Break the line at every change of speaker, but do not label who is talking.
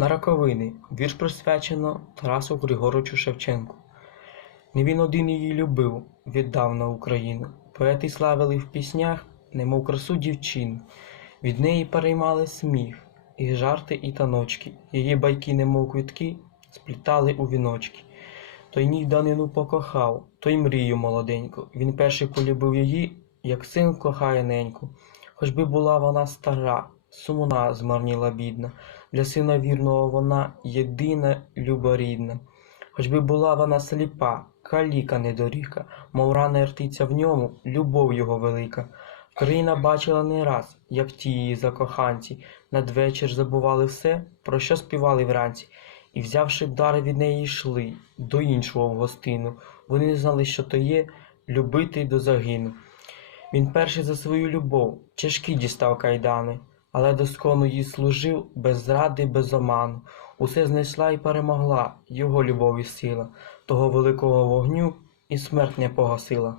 На раковини вірш присвячено Тарасу Григоровичу Шевченку. Не він один її любив, віддав на Україну. Поети славили в піснях, немов красу дівчин. Від неї переймали сміх, і жарти, і таночки. Її байки, немов квітки, сплітали у віночки. Той ніг данину покохав, той мрію молоденьку. Він перший полюбив її, як син кохає неньку. Хоч би була вона стара, сумна змарніла бідна. Для сина вірного вона єдина люба рідна. Хоч би була вона сліпа, каліка недоріка, мов рана ртиця в ньому, любов його велика. Країна бачила не раз, як ті її закоханці, надвечір забували все, про що співали вранці, і, взявши дар від неї, йшли до іншого в гостину. Вони не знали, що то є любити до загину. Він перший за свою любов, тяжкі дістав кайдани, але доскону їй служив без зради, без оману. Усе знайшла і перемогла його любов і сила, того великого вогню і смерть не погасила.